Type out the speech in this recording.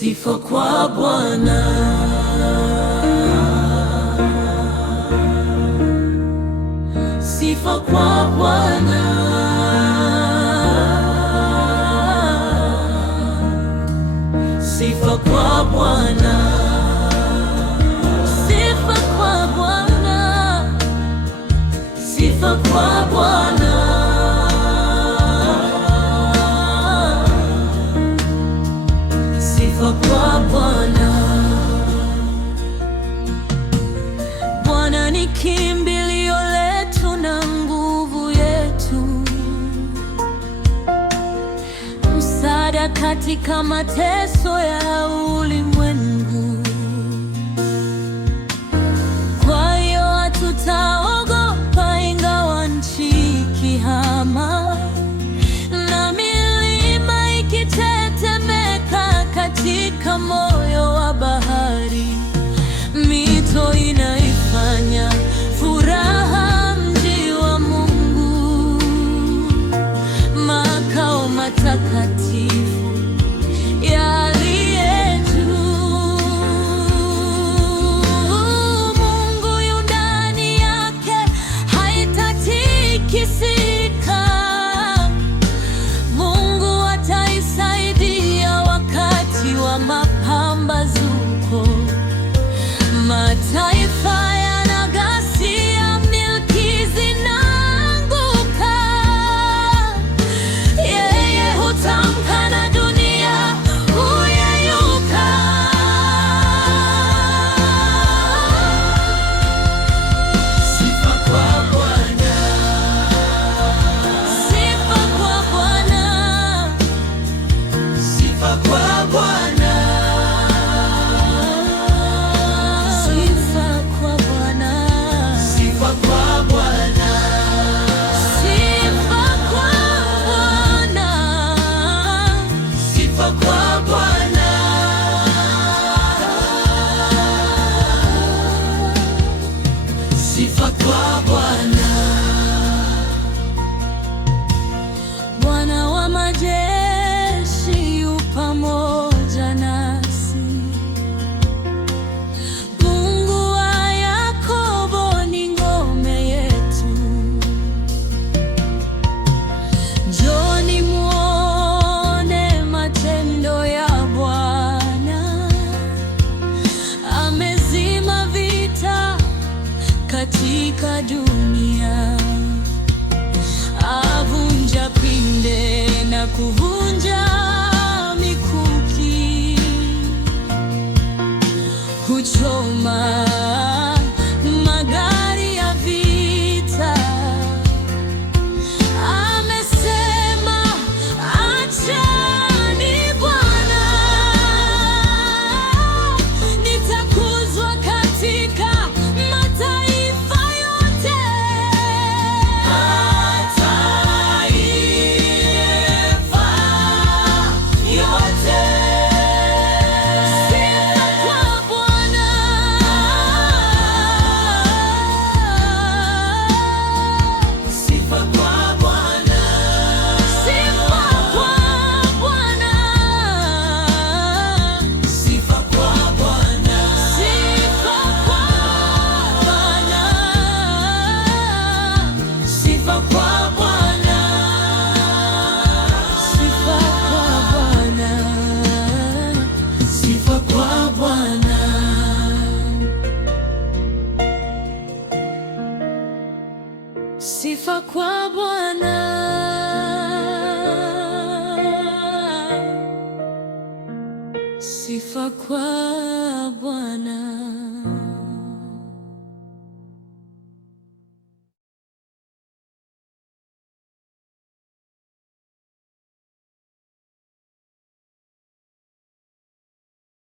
Sifa kwa Bwana. Sifa kwa Bwana. Sifa kwa Bwana. Sifa kwa Bwana. Sifa kwa Bwana. Sifa kwa Bwana. Bwana ni kimbilio letu na nguvu yetu, msaada katika mateso ya ulimwengu. Kwa hiyo hatutaogopa ingawa nchi ikihama na milima ikitetemeka katika moyo wa bahari. Mito inaifanya furaha mji wa Mungu, makao matakatifu ya Aliye Juu. Mungu yu ndani yake, haitatikisika. Mungu ataisaidia wakati wa mapambazuko. Mataifa yanaghasia, milki zinaanguka. Yeye hutamka na dunia huyeyuka. Sifa kwa Bwana. Sifa kwa Bwana. Sifa kwa Bwana. Sifa kwa Bwana. Bwana wa majeshi yu pamoja nasi. Mungu wa Yakobo ni ngome yetu. Njooni muone matendo ya Bwana. Amezima vita katika dunia, avunja pinde na kuvunja mikuki, huchoma magari ya vita. Amesema acheni Bwana, nitakuzwa katika mataifa yote. Mataifa yote. Sifa kwa Bwana. Sifa kwa Bwana. Sifa kwa Bwana. Sifa kwa Bwana. Sifa kwa Bwana. Sifa kwa Bwana. Sifa kwa Bwana. Sifa kwa Bwana. Sifa kwa Bwana. Sifa kwa Bwana.